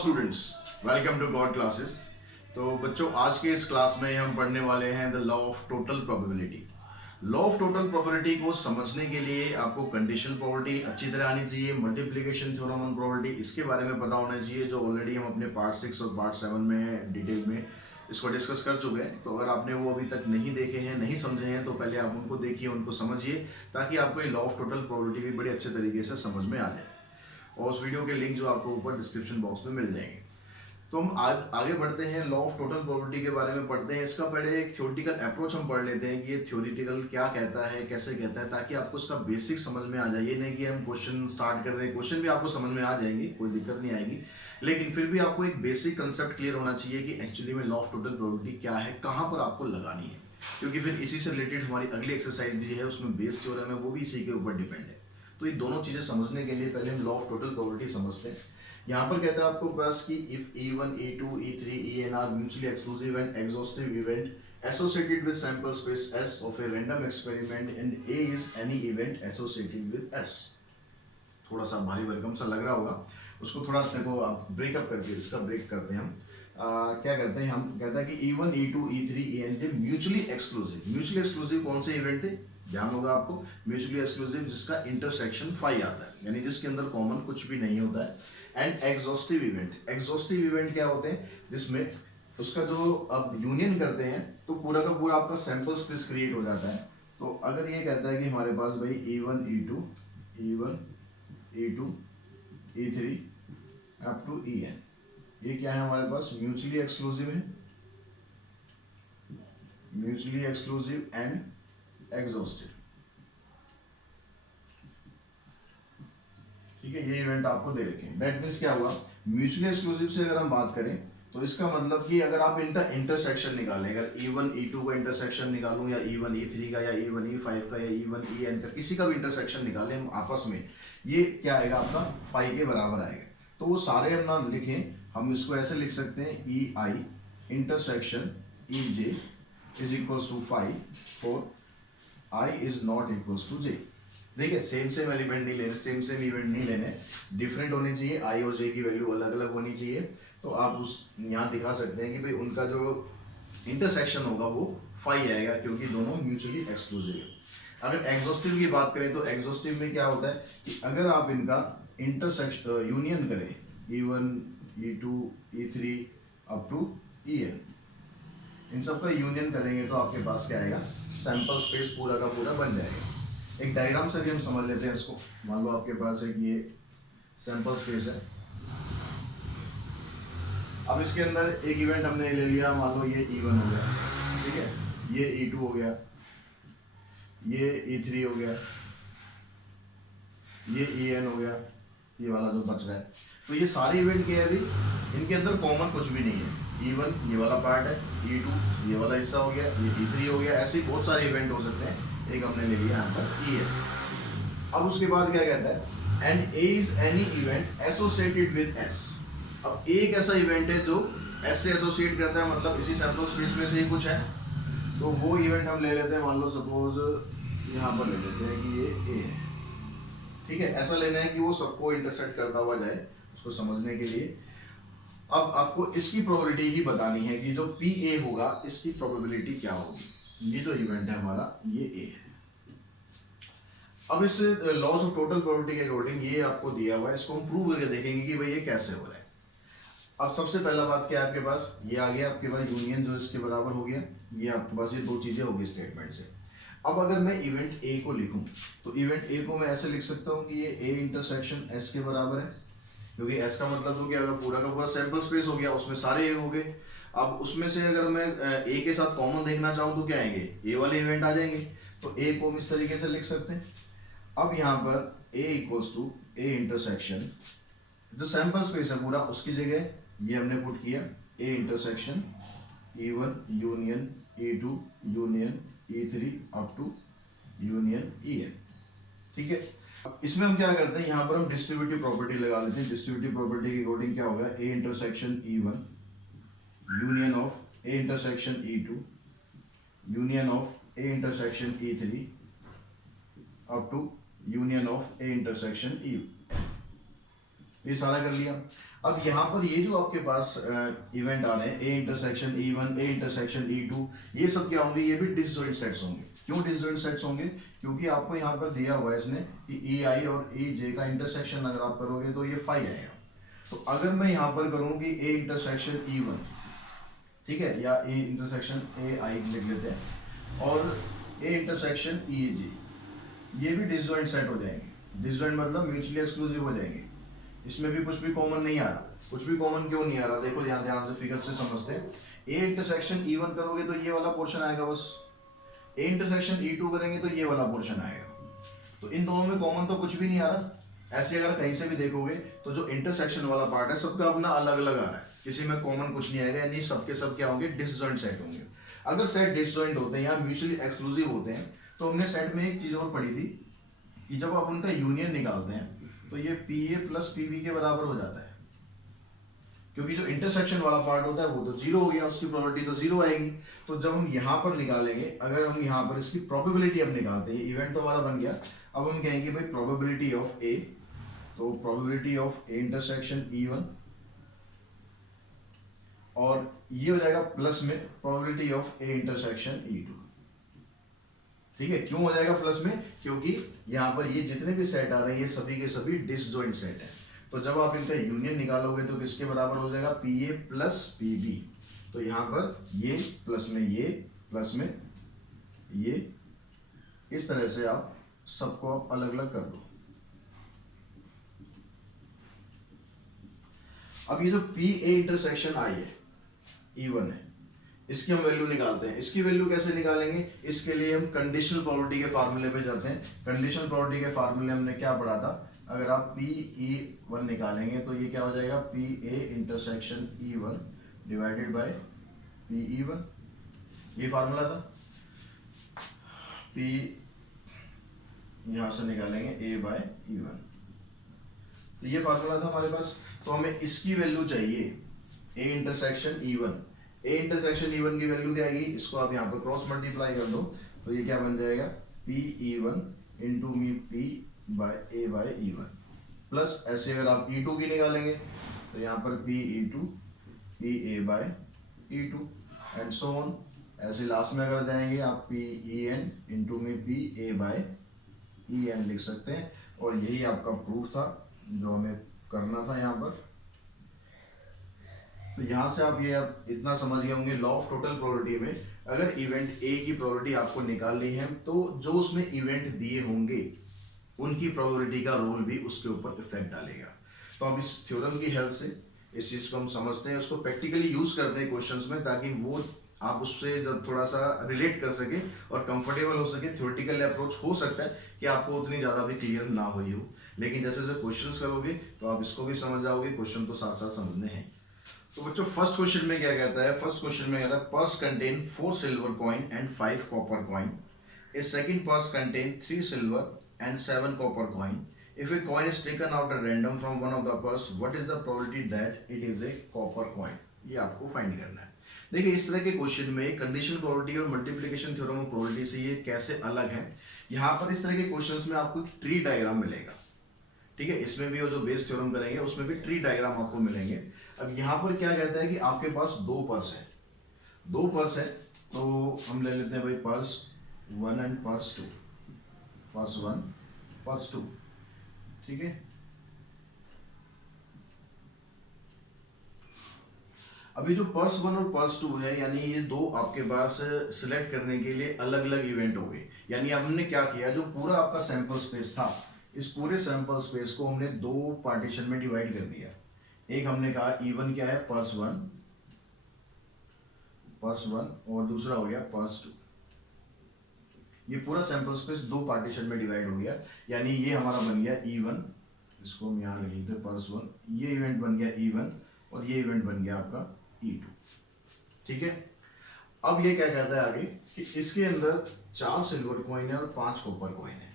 Students, welcome to God classes. तो बच्चों, आज के इस क्लास में हम पढ़ने वाले हैं the law of total probability. Law of total probability को समझने के लिए आपको कंडीशनल प्रोबेबिलिटी अच्छी तरह आनी चाहिए, मल्टीप्लिकेशन थ्योरम ऑन प्रोबेबिलिटी इसके बारे में पता होना चाहिए, जो ऑलरेडी हम अपने पार्ट 6 और पार्ट 7 में डिटेल में इसको डिस्कस कर चुके हैं। तो अगर आपने वो अभी तक नहीं देखे हैं, नहीं समझे हैं, तो पहले आप उनको देखिए, उनको समझिए, ताकि आपको ये लॉ ऑफ टोटल प्रोबेबिलिटी भी बड़े अच्छे तरीके से समझ में आ जाए। और उस वीडियो के लिंक जो आपको ऊपर डिस्क्रिप्शन बॉक्स में मिल जाएंगे। तो हम आगे बढ़ते हैं, लॉ ऑफ टोटल प्रोबेबिलिटी के बारे में पढ़ते हैं। इसका पहले एक थ्योरेटिकल अप्रोच हम पढ़ लेते हैं कि ये थ्योरेटिकल क्या कहता है, कैसे कहता है, ताकि आपको इसका बेसिक समझ में आ जाए। ये नहीं कि हम क्वेश्चन स्टार्ट कर रहे हैं, क्वेश्चन भी आपको समझ में आ जाएंगे, कोई दिक्कत नहीं आएगी, लेकिन फिर भी आपको एक बेसिक कंसेप्ट क्लियर होना चाहिए कि एक्चुअली में लॉ ऑफ टोटल प्रोबेबिलिटी क्या है, कहाँ पर आपको लगानी है, क्योंकि फिर इसी से रिलेटेड हमारी अगली एक्सरसाइज भी है, उसमें बेस थ्योरम है, वो भी इसी के ऊपर डिपेंड है। तो ये दोनों चीजें समझने के लिए पहले हम लॉ ऑफ टोटल प्रोबेबिलिटी समझते हैं। यहाँ पर कहता है आपको पास कि if E1, E2, E3, En are mutually exclusive and exhaustive event associated with sample space S of a random experiment and A is any event associated with S। थोड़ा सा भारी भरकम सा लग रहा होगा, उसको थोड़ा देखो आप ब्रेकअप करके इसका ब्रेक करते हैं हम। क्या करते हैं हम, कहता है कि E1, E2, E3, En थे म्यूचुअली एक्सक्लूसिव। म्यूचुअली एक्सक्लूसिव कौन से इवेंट थे, ध्यान होगा आपको, म्यूचुअली एक्सक्लूसिव जिसका इंटरसेक्शन फाई आता है, यानी जिसके अंदर कॉमन कुछ भी नहीं होता है। And exhaustive event, exhaustive event क्या होते हैं, जिसमें उसका जो अब यूनियन करते हैं तो पूरा का पूरा आपका सैंपल स्पेस क्रिएट हो जाता है। तो अगर ये कहता है कि हमारे पास भाई E1, E2, E1, E2, E3 up to En, ये क्या है हमारे पास, म्यूचुअली एक्सक्लूसिव है, म्यूचुअली एक्सक्लूसिव एंड एग्जॉस्टिव। ठीक है, ये इवेंट आपको दे रखे हैं। दैट मीन्स क्या हुआ, म्यूचुअली एक्सक्लूसिव से अगर हम बात करें तो इसका मतलब कि अगर आप इनका इंटरसेक्शन निकालें, अगर E1, E2 का इंटरसेक्शन निकालूं, या E1, E3 का, या E1, E5 का, या E1, En का, किसी का भी इंटरसेक्शन निकालें हम आपस में, ये क्या आएगा आपका फाई के बराबर आएगा। तो वो सारे हम ना लिखें, हम इसको ऐसे लिख सकते हैं, EI intersection EJ is equals to phi for I is not equals to J। देखिए, सेम एलिमेंट नहीं लेने, सेम इवेंट नहीं लेने, डिफरेंट होने चाहिए, I और J की वैल्यू अलग अलग होनी चाहिए। तो आप उस यहाँ दिखा सकते हैं कि भाई उनका जो इंटरसेक्शन होगा वो फाई आएगा, क्योंकि दोनों म्यूचुअली एक्सक्लूसिव है। अगर एग्जॉस्टिव की बात करें तो एग्जॉस्टिव में क्या होता है कि अगर आप इनका इंटरसेक्शन यूनियन करें, E1, E2, E3 up to En, इन सब का यूनियन करेंगे तो आपके पास क्या आएगा, सैंपल स्पेस पूरा का पूरा बन जाएगा। एक डायग्राम से भी हम समझ लेते हैं इसको। मान लो आपके पास एक ये सैंपल स्पेस है, अब इसके अंदर एक इवेंट हमने ले लिया, मान लो ये E1 हो गया, ठीक है, ये E2 हो गया, ये E3 हो गया, ये En हो गया, ये वाला जो बच रहा है। तो ये सारे इवेंट क्या है अभी, इनके अंदर कॉमन कुछ भी नहीं है। E1 ये वाला पार्ट है, E2 ये वाला हिस्सा हो गया, ये E3 हो गया, ऐसे बहुत सारे इवेंट हो सकते हैं। एक हमने ले लिया यहाँ पर En। अब उसके बाद क्या कहता है, and A is any event associated with S। अब एक ऐसा इवेंट है जो S से एसोसिएट करता है, मतलब इसी सैंपल स्पेस में से ही कुछ है, तो वो इवेंट हम ले लेते हैं। मान लो सपोज यहाँ पर ले लेते हैं कि ये A है, ठीक है, ऐसा लेना है कि वो सबको इंटरसेक्ट करता हुआ जाए, उसको समझने के लिए। अब आपको इसकी प्रोबेबिलिटी ही बतानी है कि जो PA होगा इसकी प्रोबेबिलिटी क्या होगी। ये जो इवेंट है हमारा ये A है। अब इस लॉज ऑफ टोटल प्रोबेबिलिटी के अकॉर्डिंग ये आपको दिया हुआ है, इसको हम प्रूव करके देखेंगे कि भाई ये कैसे हो रहा है। अब सबसे पहला बात क्या है, आपके पास ये आ गया, आपके पास यूनियन जो इसके बराबर हो गया, ये आपके पास ये दो चीजें होगी स्टेटमेंट से। अब अगर मैं इवेंट A को लिखूं तो इवेंट A को मैं ऐसे लिख सकता हूं कि ये A इंटरसेक्शन S के बराबर है, क्योंकि S का मतलब हो गया पूरा का पूरा सैंपल स्पेस हो गया, उसमें सारे A हो गए। अब उसमें से अगर मैं A के साथ कॉमन देखना चाहूँ तो क्या आएंगे, A वाले इवेंट आ जाएंगे। तो A को हम इस तरीके से लिख सकते हैं। अब यहाँ पर A equals to A intersection, जो सैंपल स्पेस है पूरा, उसकी जगह ये हमने पुट किया A intersection E1 union E2 union E3 up to union En। ठीक है, अब इसमें हम क्या करते हैं, यहाँ पर हम डिस्ट्रीब्यूटिव प्रॉपर्टी लगा लेते हैं। डिस्ट्रीब्यूटिव प्रॉपर्टी के अकॉर्डिंग क्या होगा, A intersection E1 union of A intersection E2 union of A intersection E3 up to union of A intersection E। ये सारा कर लिया। अब यहाँ पर ये जो आपके पास इवेंट आ रहे हैं A intersection E1, A intersection E2, ये सब क्या होंगे, ये भी डिसजॉइंट सेट्स होंगे। क्यों डिसजॉइंट सेट्स होंगे? क्योंकि आपको यहाँ पर दिया हुआ है इसने कि EI और EJ का इंटरसेक्शन अगर आप करोगे तो ये 5 आएगा। तो अगर मैं यहाँ पर करूँ कि ए इंटरसेक्शन E1, ठीक है, या ए इंटरसेक्शन AI लिख लेते हैं, और ए इंटरसेक्शन EJ, ये भी डिसजॉइंट सेट हो जाएंगे। डिसजॉइंट मतलब म्यूचुअली एक्सक्लूसिव हो जाएंगे। इसमें भी कुछ भी कॉमन नहीं आ रहा। कुछ भी कॉमन क्यों नहीं आ रहा? देखो ध्यान ध्यान से फिगर से समझते हैं। ए इंटरसेक्शन E1 करोगे तो ये वाला पोर्शन आएगा बस। ए इंटरसेक्शन E2 करेंगे तो ये वाला पोर्शन आएगा। तो इन दोनों में कॉमन तो कुछ भी नहीं आ रहा। ऐसे अगर कहीं से भी देखोगे तो जो इंटरसेक्शन वाला पार्ट है सबका अपना अलग अलग आ रहा है, किसी में कॉमन कुछ नहीं आएगा, यानी सबके सब क्या होंगे, डिसजॉइंट सेट होंगे। अगर सेट डिसजॉइंट होते हैं या म्यूचुअली एक्सक्लूसिव होते हैं तो हमने सेट में एक चीज और पढ़ी थी कि जब आप उनका यूनियन निकालते हैं तो ये PA प्लस PB के बराबर हो जाता है, क्योंकि जो इंटरसेक्शन वाला पार्ट होता है वो तो जीरो हो गया, उसकी प्रोबेबिलिटी तो जीरो आएगी। तो जब हम यहाँ पर निकालेंगे, अगर हम यहाँ पर इसकी प्रोबेबिलिटी हम निकालते हैं, इवेंट तो हमारा बन गया, अब हम कहेंगे भाई प्रोबेबिलिटी ऑफ ए, तो probability of A intersection E1, और ये हो जाएगा प्लस में probability of A intersection E2। ठीक है, क्यों हो जाएगा प्लस में? क्योंकि यहाँ पर ये जितने भी सेट आ रहे हैं ये सभी के सभी डिसजॉइंट सेट हैं। तो जब आप इनका यूनियन निकालोगे तो किसके बराबर हो जाएगा, PA प्लस PB। तो यहाँ पर ये प्लस में ये, प्लस में ये, इस तरह से आप सबको आप अलग अलग कर दो। अब ये जो PA इंटरसेक्शन आई है E1 है, इसकी हम वैल्यू निकालते हैं। इसकी वैल्यू कैसे निकालेंगे? इसके लिए हम कंडीशनल प्रोबेबिलिटी के फार्मूले पे जाते हैं। कंडीशनल प्रोबेबिलिटी के फार्मूले हमने क्या पढ़ा था? अगर आप PE1 निकालेंगे तो ये क्या हो जाएगा, PA intersection E1 divided by PE1, ये फार्मूला था। P यहां से निकालेंगे A बाय E1, तो ये फार्मूला था हमारे पास। तो हमें इसकी वैल्यू चाहिए A intersection E1। A intersection E1 की वैल्यू क्या आएगी, इसको आप यहाँ पर क्रॉस मल्टीप्लाई कर दो तो ये क्या बन जाएगा, PE1 into me P by A by E1, plus ऐसे अगर आप E2 की निकालेंगे तो यहाँ पर PE2 PA by E2 and so on. ऐसे लास्ट में अगर जाएंगे आप PEN into me PA by EN लिख सकते हैं। और यही आपका प्रूफ था जो हमें करना था यहाँ पर। तो यहाँ से आप ये अब इतना समझ गए होंगे, लॉ ऑफ टोटल प्रोबेबिलिटी में अगर इवेंट ए की प्रोबेबिलिटी आपको निकालनी है तो जो उसमें इवेंट दिए होंगे उनकी प्रोबेबिलिटी का रोल भी उसके ऊपर इफेक्ट डालेगा। तो अब इस थ्योरम की हेल्प से इस चीज़ को हम समझते हैं, उसको प्रैक्टिकली यूज करते हैं क्वेश्चंस में, ताकि वो आप उससे जब थोड़ा सा रिलेट कर सके और कंफर्टेबल हो सके। थ्योरेटिकल अप्रोच हो सकता है कि आपको उतनी ज़्यादा भी क्लियर ना हुई हो, लेकिन जैसे जैसे क्वेश्चंस करोगे तो आप इसको भी समझ जाओगे, क्वेश्चन तो साथ साथ समझने हैं। तो बच्चों फर्स्ट क्वेश्चन में क्या कहता है, फर्स्ट क्वेश्चन में कहता है purse contain 4 silver coin and 5 copper coin. A second purse contain 3 silver and 7 copper coin. If a coin is taken out at random from one of the purse, what is the probability that it is a copper coin? ये आपको find करना है। देखिए इस तरह के question में conditional probability और मल्टीप्लिकेशन थ्योरम ऑफ प्रोबेबिलिटी से ये कैसे अलग है। यहाँ पर इस तरह के क्वेश्चंस में आपको ट्री डायग्राम मिलेगा, ठीक है, इसमें भी वो जो बेस थ्योरम करेंगे उसमें भी ट्री डायग्राम आपको मिलेंगे। अब यहाँ पर क्या कहता है कि आपके पास दो पर्स है, दो पर्स है, तो हम ले लेते हैं भाई purse 1 and purse 2, purse 1 purse 2, ठीक है। अभी जो पर्स 1 और पर्स 2 है, यानी ये दो आपके पास सिलेक्ट करने के लिए अलग अलग इवेंट हो गए। यानी हमने क्या किया, जो पूरा आपका सैंपल स्पेस था, इस पूरे सैंपल स्पेस को हमने दो पार्टीशन में डिवाइड कर दिया। एक हमने कहा E1 क्या है, पर्स 1, पर्स 1, और दूसरा हो गया पर्स 2। ये पूरा सैंपल स्पेस दो पार्टीशन में डिवाइड हो गया, यानी ये हमारा बन गया E1, इसको हम यहाँ लिख लेते हैं पर्स 1, ये इवेंट बन गया E1 और ये इवेंट बन गया आपका E2, ठीक है। अब ये क्या कहता है आगे कि इसके अंदर 4 सिल्वर कॉइन है और 5 कॉपर कॉइन है।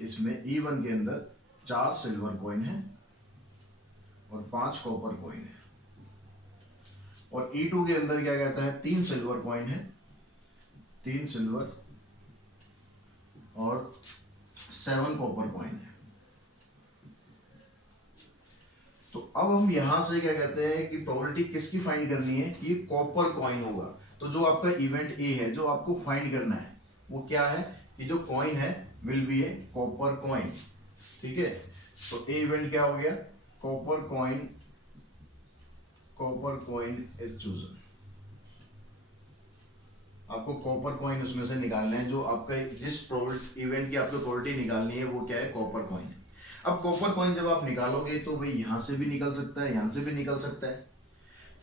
इसमें E1 के अंदर 4 सिल्वर कॉइन है और 5 कॉपर कॉइन है, और E2 के अंदर क्या कहता है, 3 सिल्वर कॉइन है, 3 सिल्वर और 7 कॉपर कॉइन है। तो अब हम यहां से क्या कहते हैं कि प्रोबेबिलिटी किसकी फाइंड करनी है कि कॉपर कॉइन होगा। तो जो आपका इवेंट ए है जो आपको फाइंड करना है वो क्या है कि जो कॉइन है will be A copper coin. ठीक है, तो ए इवेंट क्या हो गया, copper coin, copper coin is chosen. आपको कॉपर कॉइन उसमें से निकालना है, जो आपका जिस इवेंट की आपको प्रोबेबिलिटी निकालनी है वो क्या है, कॉपर कॉइन है। अब कॉपर कॉइन जब आप निकालोगे तो भाई यहां से भी निकल सकता है, यहां से भी निकल सकता है।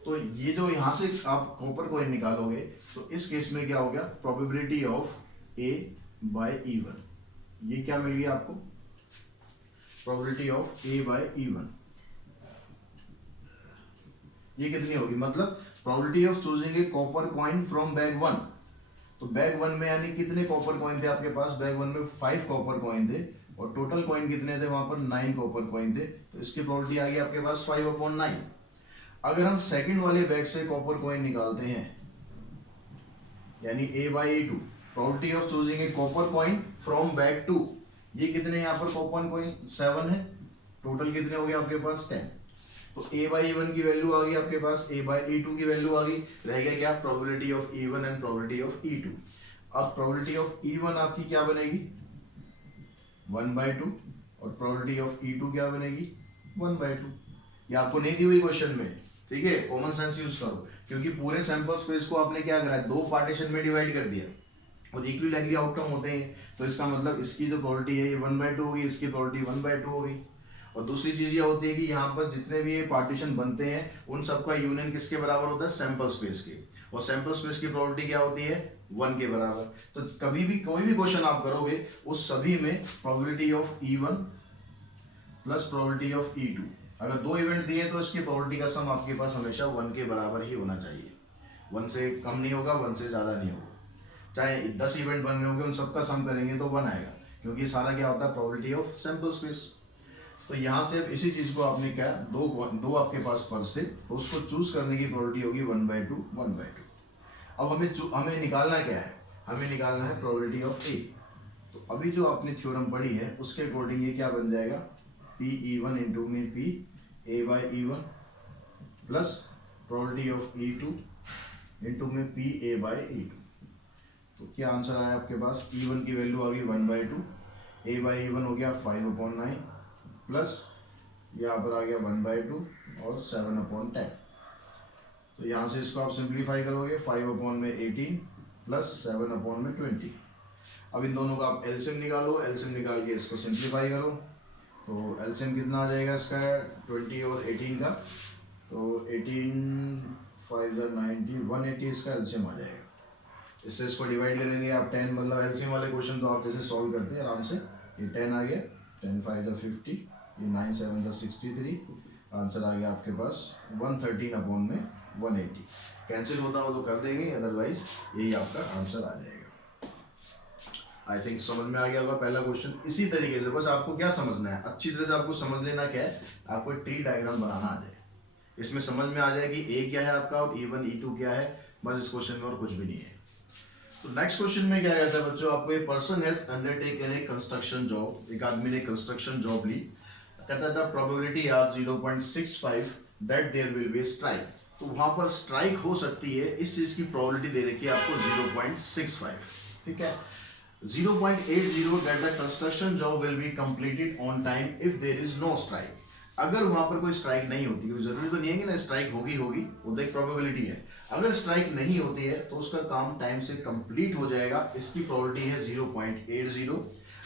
तो ये जो यहां से आप कॉपर कॉइन निकालोगे तो इस केस में क्या हो गया, probability of A by even, ये क्या मिल गया आपको, probability of A by even, ये कितनी होगी, मतलब probability of choosing a copper coin from bag one. तो बैग वन में यानी कितने कॉपर कॉइन थे आपके पास, बैग वन में 5 कॉपर कॉइन थे और टोटल कॉइन कितने थे वहां पर 9 कॉपर कॉइन थे। तो इसकी प्रोबेबिलिटी आ गई आपके पास 5/9। अगर हम सेकंड वाले बैग से कॉपर कॉइन निकालते हैं यानी A by A two, probability of choosing a copper coin from bag two, ये कितने यहाँ पर कॉपर कॉइन 7 है, टोटल कितने हो गए आपके पास 10। तो ए बाई E1 की वैल्यू आ गई आपके पास, ए बाई E2 की वैल्यू आ गई, रह गया क्या, probability of E1 and probability of E2। अब प्रोबेबिलिटी ऑफ E1 आपकी क्या बनेगी 1/2 और प्रोबेबिलिटी ऑफ E2 क्या बनेगी 1/2। ये आपको नहीं दी हुई क्वेश्चन में, ठीक है, कॉमन सेंस यूज करो, क्योंकि पूरे सैंपल स्पेस को आपने क्या करा है, 2 पार्टीशन में डिवाइड कर दिया और इक्वली लाइकली आउटकम होते हैं। तो इसका मतलब इसकी जो प्रोबेबिलिटी है ये 1/2 होगी, इसकी प्रोबेबिलिटी 1/2 होगी। और दूसरी चीज ये होती है कि यहाँ पर जितने भी ये पार्टीशन बनते हैं उन सबका यूनियन किसके बराबर होता है, सैंपल स्पेस के, और सैंपल स्पेस की प्रोबेबिलिटी क्या होती है 1 के बराबर। तो कभी भी कोई भी क्वेश्चन आप करोगे उस सभी में probability of E1 plus probability of E2, अगर 2 इवेंट दिए तो इसकी प्रोबेबिलिटी का सम आपके पास हमेशा 1 के बराबर ही होना चाहिए, 1 से कम नहीं होगा, 1 से ज्यादा नहीं होगा। चाहे 10 इवेंट बन रहे होंगे उन सबका सम करेंगे तो 1 आएगा, क्योंकि सारा क्या होता है प्रोबेबिलिटी ऑफ सैंपल स्पेस। तो यहाँ से अब इसी चीज को आपने क्या, दो आपके पास पर्स थे तो उसको चूज करने की प्रोबेबिलिटी होगी 1/2 1/2। अब हमें निकालना क्या है, हमें निकालना है प्रोबेबिलिटी ऑफ ए। तो अभी जो आपने थ्योरम पढ़ी है उसके अकॉर्डिंग ये क्या बन जाएगा, PE1 इंटू में P A by E1 plus probability of E2 into में P A बाई E2। तो क्या आंसर आया आपके पास, E1 की वैल्यू आ गई 1/2, A बाई E1 हो गया 5/9 प्लस यहाँ पर आ गया 1/2 और 7/10। तो यहाँ से इसको आप सिंप्लीफाई करोगे, 5/18 प्लस 7/20। अब इन दोनों का आप एलसीएम निकालो, एलसीएम निकाल के इसको सिंप्लीफाई करो। तो एलसीएम कितना आ जाएगा इसका 20 और 18 का, तो 18 5 90 180 इसका एलसीएम आ जाएगा। इससे इसको डिवाइड करेंगे आप 10, मतलब एलसीएम वाले क्वेश्चन तो आप जैसे सॉल्व करते हैं आराम से, ये 10 आ गया, 10 5 50, ये 9 7 63, आंसर आ गया आपके पास 113/180। कैंसिल होता हो तो कर देंगे, अदरवाइज यही आपका आंसर आ जाएगा। आई थिंक समझ में आ गया होगा पहला क्वेश्चन। इसी तरीके से बस आपको क्या समझना है, अच्छी तरह से आपको समझ लेना क्या है, आपको ट्री डायग्राम बनाना आ जाए, इसमें समझ में आ जाए कि ए क्या है आपका और E1 E2 क्या है, बस इस क्वेश्चन में और कुछ भी नहीं है। तो नेक्स्ट क्वेश्चन में क्या कहता है बच्चों, आपको a person has undertaken a construction job, एक आदमी ने कंस्ट्रक्शन जॉब ली, कहता है the probability are 0.65 that there will be strike. तो वहां पर स्ट्राइक हो सकती है, इस चीज की प्रोबेबिलिटी दे रखी है आपको 0.65, ठीक है। 0.80 that the construction job will be completed on time if there is no strike। अगर वहां पर कोई स्ट्राइक नहीं होती, कोई जरूरी तो नहीं है कि ना स्ट्राइक होगी होगी, वो तो एक प्रोबेबिलिटी है। अगर स्ट्राइक नहीं होती है तो उसका काम टाइम से कंप्लीट हो जाएगा, इसकी प्रोबेबिलिटी है 0.80।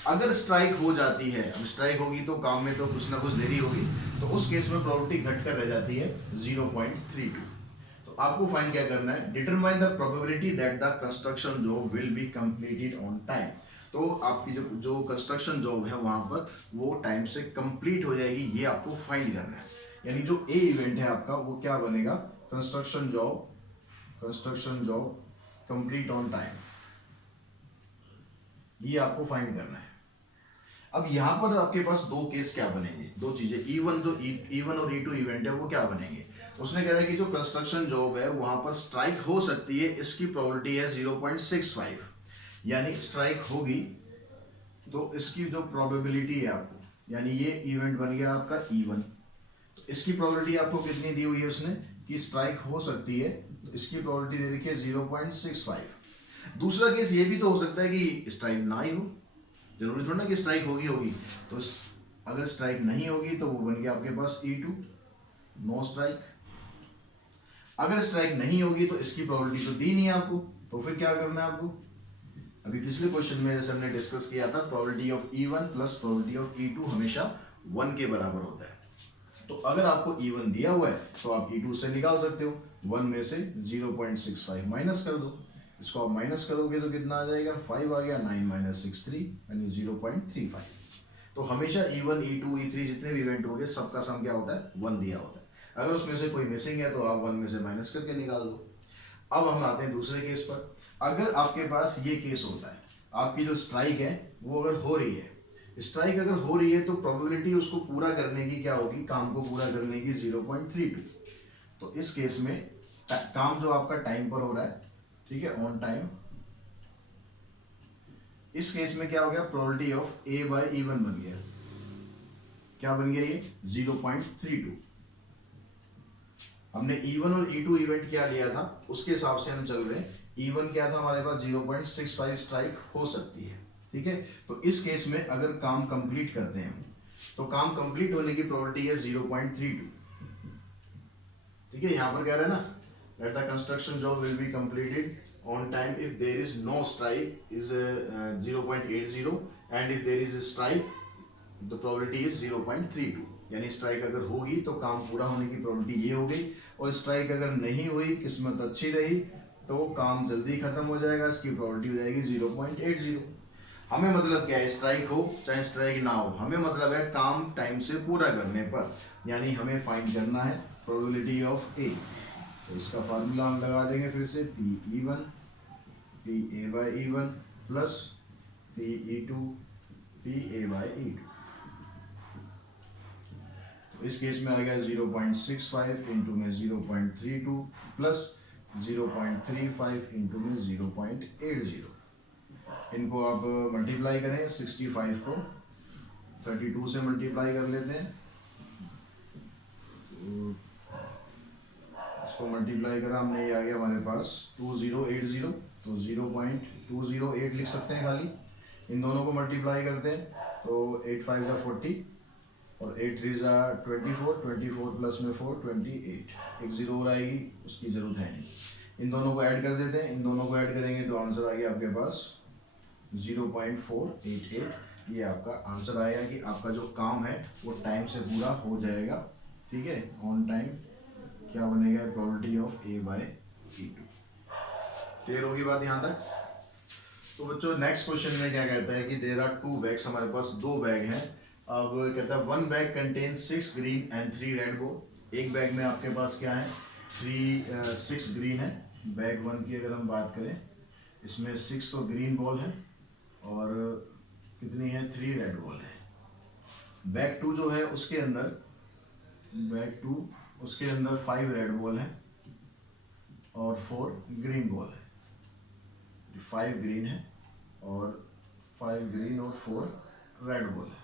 अगर स्ट्राइक हो जाती है, अब स्ट्राइक होगी तो काम में तो कुछ ना कुछ देरी होगी, तो उस केस में प्रोबेबिलिटी घटकर रह जाती है 0.32। तो आपको फाइंड क्या करना है, determine the probability that the construction job will be completed on time. तो आपकी जो कंस्ट्रक्शन जॉब है वहां पर वो टाइम से कंप्लीट हो जाएगी, ये आपको फाइंड करना है। यानी जो ए इवेंट है आपका वो क्या बनेगा, construction job complete on time, ये आपको फाइंड करना है। अब यहां पर आपके पास दो केस क्या बनेंगे, दो चीजें, E1 और E2 इवेंट है वो क्या बनेंगे। उसने कह रहा है कि जो कंस्ट्रक्शन जॉब है वहां पर स्ट्राइक हो सकती है, इसकी प्रोबेबिलिटी है 0.65, यानी स्ट्राइक होगी तो इसकी जो प्रोबेबिलिटी है आपको, यानी ये इवेंट बन गया आपका E1, तो इसकी प्रोबेबिलिटी आपको कितनी दी हुई है उसने कि स्ट्राइक हो सकती है, तो इसकी प्रोबेबिलिटी दे रखी है 0.65। दूसरा केस ये भी तो हो सकता है कि स्ट्राइक ना ही हो, जरूरी थोड़ा ना कि स्ट्राइक होगी। तो अगर स्ट्राइक नहीं होगी तो वो बन गया आपके पास E2 नो स्ट्राइक। अगर स्ट्राइक नहीं होगी तो इसकी प्रोबेबिलिटी तो दी नहीं है आपको, तो फिर क्या करना है आपको, अभी पिछले क्वेश्चन में जैसे हमने डिस्कस किया था probability of E1 plus probability of E2 हमेशा 1 के बराबर होता है। तो अगर आपको E1 दिया हुआ है तो आप E2 से निकाल सकते हो, 1 में से 0.65 माइनस कर दो, इसको आप माइनस करोगे तो कितना आ जाएगा, 5 आ गया, 9 माइनस 6 3 यानी 0.35। तो हमेशा E1 E2 E3 जितने भी इवेंट होंगे सबका सम क्या होता है, 1 दिया होता है। अगर उसमें से कोई मिसिंग है तो आप 1 में से माइनस करके निकाल दो। अब हम आते हैं दूसरे केस पर। अगर आपके पास ये केस होता है, आपकी जो स्ट्राइक है वो अगर हो रही है, स्ट्राइक अगर हो रही है तो प्रोबेबिलिटी उसको पूरा करने की क्या होगी, काम को पूरा करने की 0.32। तो इस केस में काम जो आपका टाइम पर हो रहा है, ठीक है, ऑन टाइम, इस केस में क्या हो गया, probability of A by E1 बन गया, क्या बन गया ये 0.32। हमने E1 और E2 इवेंट क्या लिया था उसके हिसाब से हम चल रहे हैं। E1 क्या था हमारे पास 0.65 स्ट्राइक हो सकती है, ठीक है। तो इस केस में अगर काम कंप्लीट करते हैं तो काम कंप्लीट होने की प्रोबेबिलिटी है 0.32, ठीक है। यहां पर कह रहे हैं ना, that the construction job will be completed on time if there is no strike is 0.80 and if there is strike the probability is 0.32। यानी स्ट्राइक अगर होगी तो काम पूरा होने की प्रोबेबिलिटी ये हो गई, और स्ट्राइक अगर नहीं हुई, किस्मत अच्छी रही तो काम जल्दी खत्म हो जाएगा, इसकी प्रोबेबिलिटी हो जाएगी 0.80। हमें मतलब क्या है, स्ट्राइक हो चाहे स्ट्राइक ना हो, हमें मतलब है काम टाइम से पूरा करने पर, यानी हमें फाइंड करना है प्रोबेबिलिटी ऑफ ए। तो इसका फार्मूला हम लगा देंगे फिर से, PE1 PA/E1 plus PE2 PA/E2। इस केस में आ गया 0.65 इंटू में 0.32 प्लस 0.35 इंटू में 0.80। इनको आप मल्टीप्लाई करें, 65 को 32 से मल्टीप्लाई कर लेते हैं, इसको मल्टीप्लाई करा हमने, ये आ गया हमारे पास 2080, तो 0.208 लिख सकते हैं खाली। इन दोनों को मल्टीप्लाई करते हैं तो 8 5 जा 40 और 8 3 जा 24, 24 प्लस में 4 28, एक जीरो और आएगी, उसकी जरूरत है नहीं। इन दोनों को ऐड कर देते हैं, इन दोनों को ऐड करेंगे तो आंसर आ गया आपके पास 0.488। ये आपका आंसर आएगा कि आपका जो काम है वो टाइम से पूरा हो जाएगा, ठीक है, ऑन टाइम। क्या बनेगा, प्रोबेबिलिटी ऑफ A/E2। क्लियर होगी बात यहाँ तक। तो बच्चों नेक्स्ट क्वेश्चन में क्या कहता है कि देयर आर 2 बैग्स, हमारे पास 2 बैग हैं। अब कहता है 1 bag contain 6 green and 3 red ball. एक बैग में आपके पास क्या है, 6 ग्रीन है। बैग 1 की अगर हम बात करें, इसमें 6 तो ग्रीन बॉल है और कितनी है, 3 रेड बॉल है। बैग 2 जो है उसके अंदर, बैग 2 उसके अंदर 5 रेड बॉल है और 4 ग्रीन बॉल है। 5 ग्रीन है और 5 ग्रीन और 4 रेड बॉल है।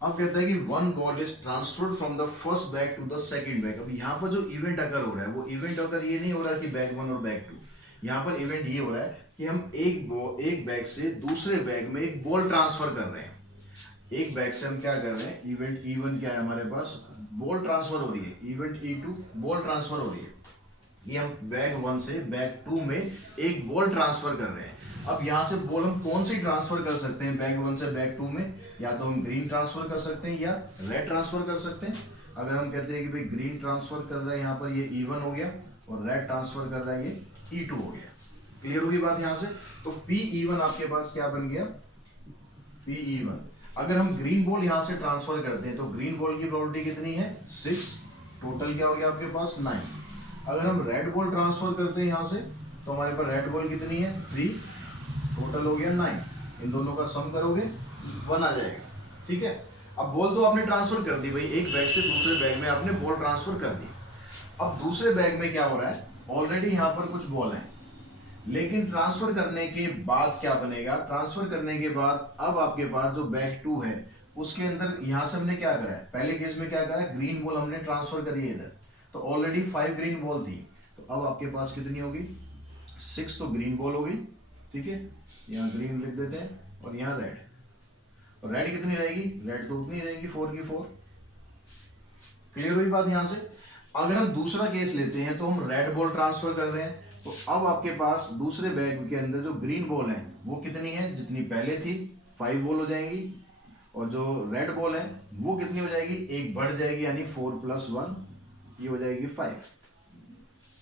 अब कहता है कि 1 ball is transferred from the first bag to the second bag. अब यहाँ पर जो इवेंट अगर हो रहा है वो इवेंट अगर ये नहीं हो रहा कि बैग 1 और बैग 2, यहाँ पर इवेंट ये हो रहा है कि हम एक बैग से दूसरे बैग में एक बॉल ट्रांसफर कर रहे हैं। एक बैग से हम क्या कर रहे हैं, इवेंट E1 क्या है हमारे पास, बॉल ट्रांसफर हो रही है, इवेंट E2 बॉल ट्रांसफर हो रही है। ये हम बैग 1 से बैग 2 में एक बॉल ट्रांसफर कर रहे हैं। अब यहाँ से बॉल हम कौन सी ट्रांसफर कर सकते हैं बैग 1 से बैग 2 में, या तो हम ग्रीन ट्रांसफर कर सकते हैं या रेड ट्रांसफर कर सकते हैं। अगर हम कहते हैं कि भाई ग्रीन ट्रांसफर कर रहे हैं, यहाँ पर ये E1 हो गया, और रेड ट्रांसफर कर रहा है ये E2 हो गया। क्लियर होगी बात यहाँ से। तो PE1 आपके पास क्या बन गया, PE1। अगर हम ग्रीन बॉल यहाँ से ट्रांसफर करते हैं तो ग्रीन बॉल की प्रोबेबिलिटी कितनी है, 6, टोटल क्या हो गया आपके पास 9। अगर हम रेड बॉल ट्रांसफर करते हैं यहाँ से तो हमारे पास रेड बॉल कितनी है, 3, टोटल हो गया 9। इन दोनों का सम करोगे 1 आ जाएगा, ठीक है। अब बॉल तो आपने ट्रांसफर कर दी भाई, एक बैग से दूसरे बैग में आपने बॉल ट्रांसफर कर दी। अब दूसरे बैग में क्या हो रहा है, ऑलरेडी यहाँ पर कुछ बॉल है, लेकिन ट्रांसफर करने के बाद क्या बनेगा, ट्रांसफर करने के बाद अब आपके पास जो बैग 2 है उसके अंदर यहाँ से हमने क्या करा है, पहले केस में क्या करा है, ग्रीन बॉल हमने ट्रांसफर करी है इधर, तो ऑलरेडी 5 ग्रीन बॉल थी, तो अब आपके पास कितनी होगी, 6 तो ग्रीन बॉल होगी, ठीक है, यहाँ ग्रीन लिख देते हैं, और यहाँ रेड, और रेड कितनी रहेगी, रेड तो उतनी रहेगी 4 की 4। क्लियर हुई बात यहाँ से। अगर हम दूसरा केस लेते हैं तो हम रेड बॉल ट्रांसफर कर रहे हैं, तो अब आपके पास दूसरे बैग के अंदर जो ग्रीन बॉल है वो कितनी है, जितनी पहले थी 5 बॉल हो जाएंगी, और जो रेड बॉल है वो कितनी हो जाएगी, एक बढ़ जाएगी, यानी 4 + 1 ये हो जाएगी 5।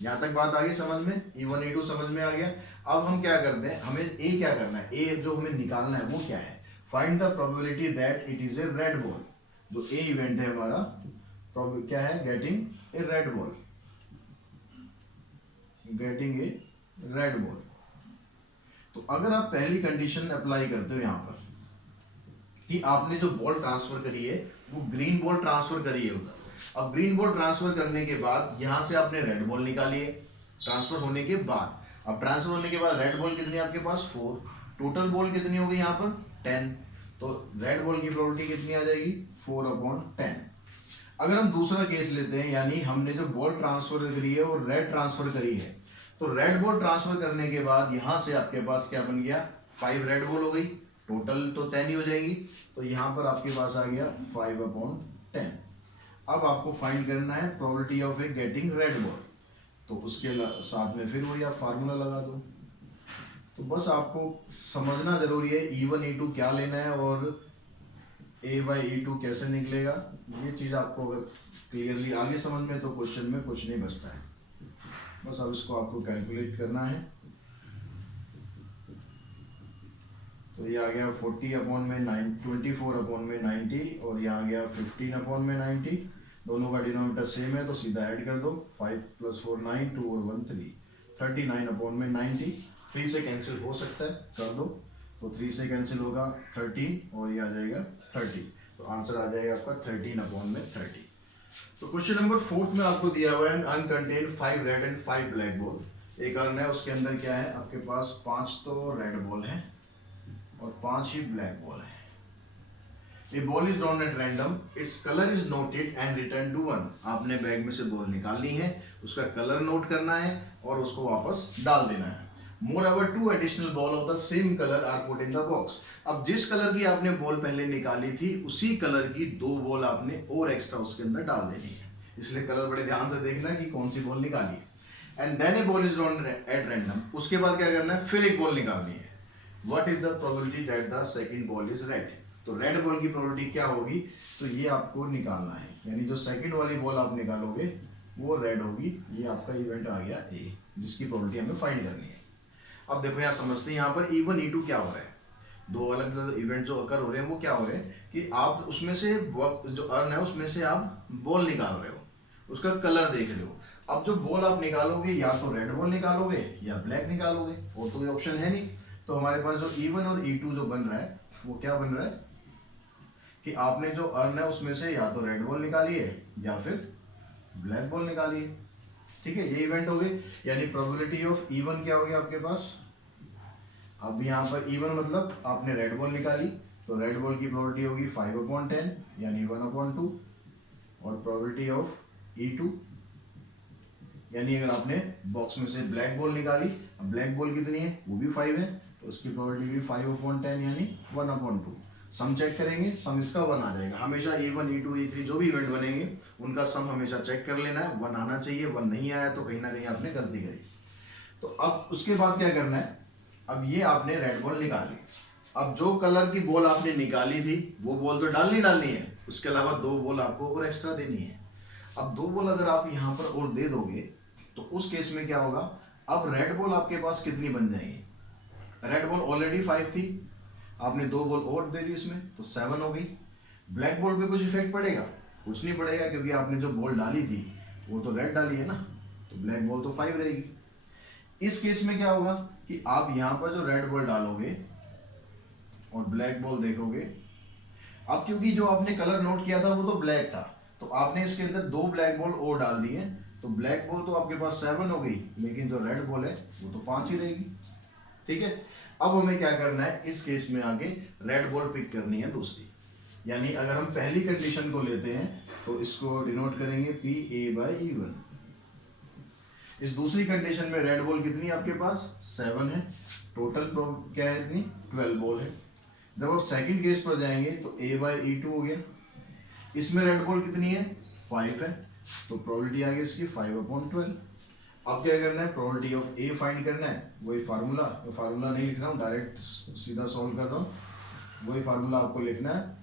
यहां तक बात आ गई समझ में, E1 E2 समझ में आ गया। अब हम क्या करते हैं, हमें ए क्या करना है, ए जो हमें निकालना है वो क्या है, find the probability that it is a red ball. जो ए इवेंट है हमारा क्या है, getting a red ball, getting a red ball. तो अगर आप पहली कंडीशन अप्लाई करते हो यहां पर कि आपने जो बॉल ट्रांसफर करी है वो ग्रीन बॉल ट्रांसफर करी है उधर, अब ग्रीन बॉल ट्रांसफर करने के बाद यहां से आपने रेड बॉल निकाली है ट्रांसफर होने के बाद, अब ट्रांसफर होने के बाद रेड बॉल कितनी है आपके पास 4, टोटल बॉल कितनी होगी यहाँ पर 10, तो रेड बॉल की प्रोबेबिलिटी कितनी आ जाएगी 4/10। अगर हम दूसरा केस लेते हैं, यानी हमने जो बॉल ट्रांसफर करी है वो रेड ट्रांसफर करी है, तो रेड बॉल ट्रांसफर करने के बाद यहां से आपके पास क्या बन गया, 5 रेड बॉल हो गई, टोटल तो 10 ही हो जाएगी, तो यहां पर आपके पास आ गया 5/10। अब आपको फाइंड करना है probability of A getting red ball, तो उसके साथ में फिर वही आप फार्मूला लगा दो। तो बस आपको समझना जरूरी है E1 E2 क्या लेना है और A/E2 कैसे निकलेगा, ये चीज आपको अगर क्लियरली आगे समझ में तो क्वेश्चन में कुछ नहीं बचता है। बस अब इसको आपको कैलकुलेट करना है, तो ये आ गया 24/90 और यहाँ आ गया 15/90, दोनों का डिनोमिनेटर सेम है तो सीधा ऐड कर दो, 5 + 4 9, 2 और 1 3, 39/90, 3 से कैंसिल हो सकता है, कर दो, तो 3 से कैंसिल होगा 13 और ये आ जाएगा 30, तो आंसर आ जाएगा आपका 13/30। तो क्वेश्चन नंबर 4 में आपको दिया हुआ है अनकंटेन्ड 5 रेड एंड 5 ब्लैक बॉल। एक अर्न है, उसके अंदर क्या है आपके पास 5 तो रेड बॉल है और 5 ही ब्लैक बॉल है। A ball is drawn at random, its color is noted and returned to 1। आपने बैग में से बॉल निकालनी है, उसका कलर नोट करना है और उसको वापस डाल देना है। Moreover, 2 additional ball of the same color are put in the box। अब जिस कलर की आपने बॉल पहले निकाली थी उसी कलर की 2 बॉल आपने और एक्स्ट्रा उसके अंदर डाल देनी है, इसलिए कलर बड़े ध्यान से देखना कि कौन सी बॉल निकाली है। And then a ball is drawn at random, उसके बाद क्या करना है, फिर एक बॉल निकालनी है। What is the probability that the second ball is red, तो रेड बॉल की प्रोबेबिलिटी क्या होगी, तो ये आपको निकालना है, यानी जो सेकंड वाली बॉल आप निकालोगे वो रेड होगी। ये आपका इवेंट आ गया ए, जिसकी प्रोबेबिलिटी हमें फाइंड करनी है। अब देखो यहाँ समझते हैं, यहाँ पर E1 E2 क्या हो रहा है, दो अलग अलग इवेंट जो अकर हो रहे हैं वो क्या हो रहे हैं कि आप उसमें से जो अर्न है उसमें से आप बॉल निकाल रहे हो, उसका कलर देख रहे हो। अब जो बॉल आप निकालोगे या तो रेड बॉल निकालोगे या ब्लैक निकालोगे, और तो कोई ऑप्शन है नहीं। तो हमारे पास जो E1 और E2 जो बन रहा है वो क्या बन रहा है कि आपने जो अर्न है उसमें से या तो रेड बॉल निकाली है या फिर ब्लैक बॉल निकाली है, ठीक है, ये इवेंट हो गए। यानी प्रोबेबिलिटी ऑफ E1 क्या हो गया आपके पास, अब यहाँ पर E1 मतलब आपने रेड बॉल निकाली, तो रेड बॉल की प्रोबेबिलिटी होगी 5/10 यानी 1/2, और प्रोबेबिलिटी ऑफ E2 यानी अगर आपने बॉक्स में से ब्लैक बॉल निकाली, अब ब्लैक बॉल कितनी है वो भी 5 है, तो उसकी प्रोबेबिलिटी भी 5/10 यानी 1/2। सम चेक करेंगे, सम इसका 1 आ जाएगा। हमेशा E1 E2 E3 जो भी इवेंट बनेंगे उनका सम हमेशा चेक कर लेना है, 1 आना चाहिए, 1 नहीं आया तो कहीं ना कहीं आपने गलती करी। तो अब उसके बाद क्या करना है, अब ये आपने रेड बॉल निकाली, अब जो कलर की बॉल आपने निकाली थी वो बॉल तो डालनी है, उसके अलावा 2 बॉल आपको और एक्स्ट्रा देनी है। अब 2 बॉल अगर आप यहाँ पर और दे दोगे तो उस केस में क्या होगा, अब रेड बॉल आपके पास कितनी बन जाएगी, रेड बॉल ऑलरेडी 5 थी, आपने 2 बॉल और दे दी इसमें तो 7 हो गई। ब्लैक बॉल पे कुछ इफेक्ट पड़ेगा, कुछ नहीं पड़ेगा, क्योंकि आपने जो बॉल डाली थी वो तो रेड डाली है ना, तो ब्लैक बॉल तो 5 रहेगी। इस केस में क्या होगा कि आप यहां पर जो रेड बॉल डालोगे और ब्लैक बॉल देखोगे, अब क्योंकि जो आपने कलर नोट किया था वो तो ब्लैक था, तो आपने इसके अंदर 2 ब्लैक बॉल और डाल दिए, तो ब्लैक बॉल तो आपके पास 7 हो गई, लेकिन जो रेड बॉल है वो तो 5 ही रहेगी, ठीक है। अब हमें क्या करना है, इस केस में आगे रेड बॉल पिक करनी है दूसरी, यानी अगर हम पहली कंडीशन को लेते हैं तो इसको डिनोट करेंगे P A by E one. इस दूसरी कंडीशन में रेड बॉल कितनी है आपके पास 7 है, टोटल क्या है इतनी 12 बॉल है। जब आप सेकंड केस पर जाएंगे तो ए बाई ई टू हो गया, इसमें रेड बॉल कितनी है 5 है, तो प्रोबेबिलिटी आ गई इसकी 5/12। अब क्या करना है, प्रोबेबिलिटी ऑफ ए फाइंड करना है, वही फार्मूला, तो फार्मूला नहीं लिख रहा हूँ, डायरेक्ट सीधा सॉल्व कर रहा हूँ, वही फार्मूला आपको लिखना है।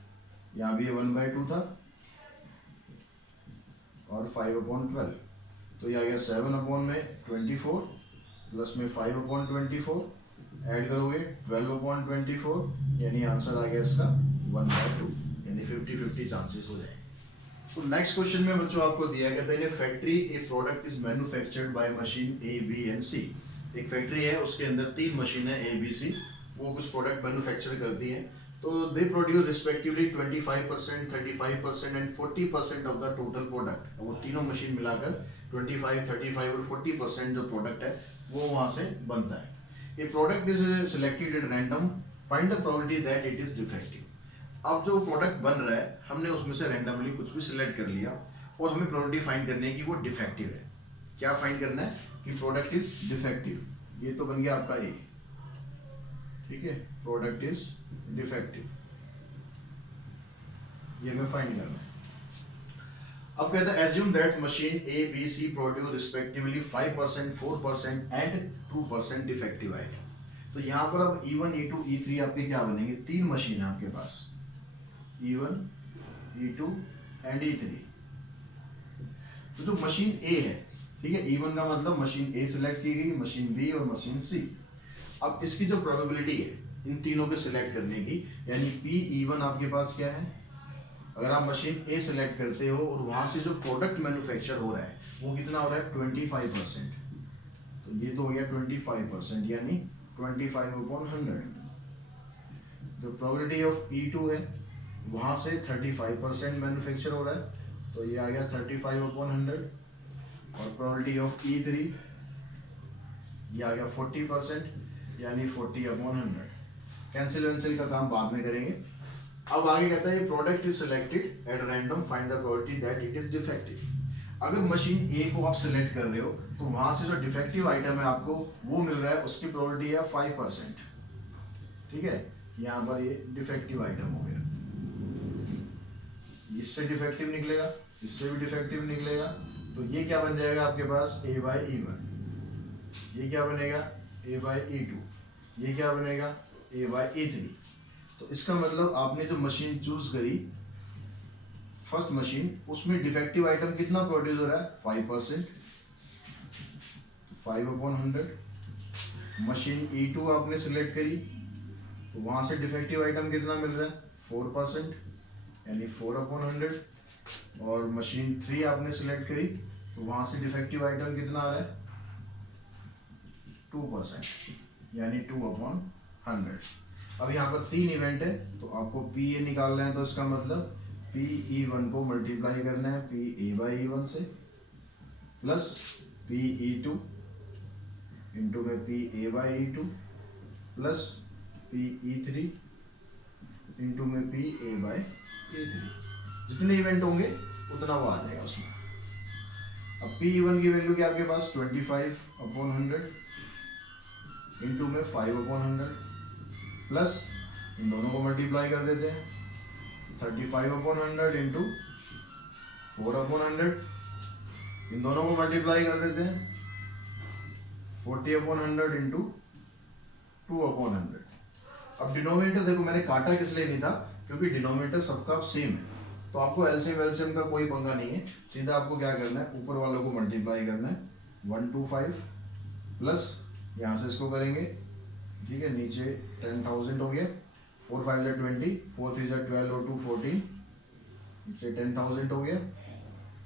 यहाँ भी 1/2 था और 5/12, तो ये आ गया 7/24 प्लस में 5/24, ऐड करोगे 12/24, यानी आंसर आ गया इसका 1/2, यानी 50-50 चांसेस हो जाएंगे। तो नेक्स्ट क्वेश्चन में बच्चों आपको दिया गया था in factory a product is manufactured by machine A B and C. एक फैक्ट्री है, उसके अंदर 3 मशीनें ए बी सी, वो कुछ प्रोडक्ट मैन्युफैक्चर करती हैं। तो they produce respectively 25%, 35% and 40% of the total product. वो तीनों मशीन मिलाकर 25, 35 और 40% जो प्रोडक्ट है वो वहाँ से बनता है। A product is selected at random, find the probability that it is defective. अब जो प्रोडक्ट बन रहा है हमने उसमें से रैंडमली कुछ भी सिलेक्ट कर लिया और हमें प्रोबेबिलिटी फाइंड करनी है कि वो डिफेक्टिव है। क्या फाइंड करना है कि प्रोडक्ट इज डिफेक्टिव। ये तो बन गया आपका ए, ठीक है, प्रोडक्ट इज डिफेक्टिव, ये हमें फाइंड करना है। अब कहता है assume that machine A B C produce respectively 5%, 4% and 2% defective item. तो यहाँ पर अब E1, E2, E3 आपके क्या बनेंगे, 3 मशीन है आपके पास, E1, E2 एंड E3। तो जो मशीन ए है, ठीक है, E1 का मतलब मशीन ए सिलेक्ट की गई, मशीन बी और मशीन सी। अब इसकी जो प्रोबेबिलिटी है इन तीनों के सिलेक्ट करने की, यानी P आपके पास क्या है, अगर आप मशीन ए सिलेक्ट करते हो और वहां से जो प्रोडक्ट मैन्युफैक्चर हो रहा है वो कितना हो रहा है 25%, तो ये तो हो गया 25%, यानी 25/100। जो प्रोबेबिलिटी ऑफ E2 है वहां से 35% मैन्युफैक्चर हो रहा है, तो ये आ गया 35/100, और प्रोबेबिलिटी ऑफ E3 ये आ गया 40%, यानी 40/100। कैंसिल का काम बाद में करेंगे। अब आगे कहता है product is selected at random, find the probability that it is defective. अगर मशीन ए को आप सिलेक्ट कर रहे हो तो वहां से जो डिफेक्टिव आइटम है आपको वो मिल रहा है, उसकी प्रोबेबिलिटी है 5%, ठीक है। यहाँ पर ये डिफेक्टिव आइटम हो गया, इससे डिफेक्टिव निकलेगा, इससे भी डिफेक्टिव निकलेगा, तो ये क्या बन जाएगा आपके पास A/E1, ये क्या बनेगा A/E2, ये क्या बनेगा A/E3। तो इसका मतलब आपने जो मशीन चूज करी फर्स्ट मशीन, उसमें डिफेक्टिव आइटम कितना प्रोड्यूस हो रहा है 5%, 5/100। मशीन E2 आपने सिलेक्ट करी तो वहां से डिफेक्टिव आइटम कितना मिल रहा है 4%, यानी 4/100। और मशीन 3 आपने सिलेक्ट करी तो वहां से डिफेक्टिव आइटम कितना आ रहा है 2%, यानी 2/100। अब यहाँ पर 3 इवेंट है तो आपको PA निकालना है, तो इसका मतलब PE1 को मल्टीप्लाई करना है PA/E1 से, प्लस PE2 इंटू में PA/E2 प्लस PE3 इंटू में PA/E3। जितने इवेंट होंगे उतना वो आ जाएगा उसमें। अब PE1 की वैल्यू क्या आपके पास 25/100 इंटू में 5/100, प्लस इन दोनों को मल्टीप्लाई कर देते हैं 35/100 इंटू 4/100, इन दोनों को मल्टीप्लाई कर देते हैं 40/100 इंटू 2/100। अब डिनोमिनेटर देखो मैंने काटा किस लिए नहीं था, क्योंकि डिनोमिनेटर सबका सेम है, तो आपको एलसीएम वेलसीएम का कोई पंगा नहीं है, सीधा आपको क्या करना है ऊपर वालों को मल्टीप्लाई करना है 125 प्लस यहाँ से इसको करेंगे, ठीक है, नीचे 10,000 हो गया, 4 5 जा 20, 4 3 जा 12 और 2 14, नीचे 10,000 हो गया,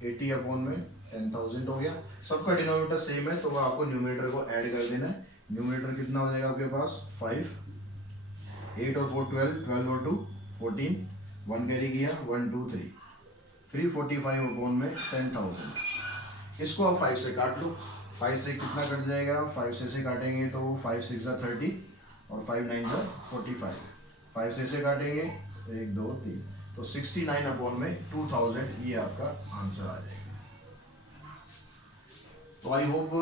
80 अपॉन में 10,000 हो गया। सबका डिनोमिनेटर सेम है तो वो आपको न्यूमरेटर को ऐड कर देना है। न्यूमरेटर कितना हो जाएगा आपके पास 5, 8 और 4 12, 12 और 2 14, 1 कैरी किया 1 2 3, 345 अपॉन में 10,000। इसको आप 5 से काट लो, 5 से कितना कट जाएगा, 5 से काटेंगे तो 5 6 जा 30 और 5 9 जा 45, 5 से काटेंगे 1 2 3, तो 69 अपॉन में 2000 ये आपका आंसर आ जाएगा। तो आई होप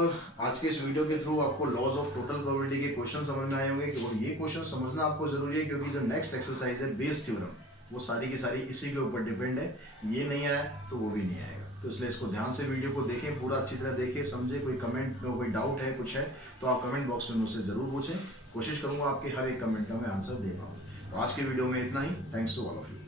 आज के इस वीडियो के थ्रू आपको लॉज ऑफ टोटल प्रोबेबिलिटी के क्वेश्चन समझ में आए होंगे कि और ये क्वेश्चन समझना आपको जरूरी है क्योंकि जो नेक्स्ट एक्सरसाइज है बेस थ्योरम वो सारी की सारी इसी के ऊपर डिपेंड है। ये नहीं आया तो वो भी नहीं आएगा, तो इसलिए इसको ध्यान से वीडियो को देखें, पूरा अच्छी तरह देखें, समझे। कोई कमेंट कोई डाउट है कुछ है तो आप कमेंट बॉक्स में मुझसे जरूर पूछें, कोशिश करूंगा आपके हर एक कमेंट का मैं आंसर दे पाऊँ। तो आज की वीडियो में इतना ही। Thanks to all of you.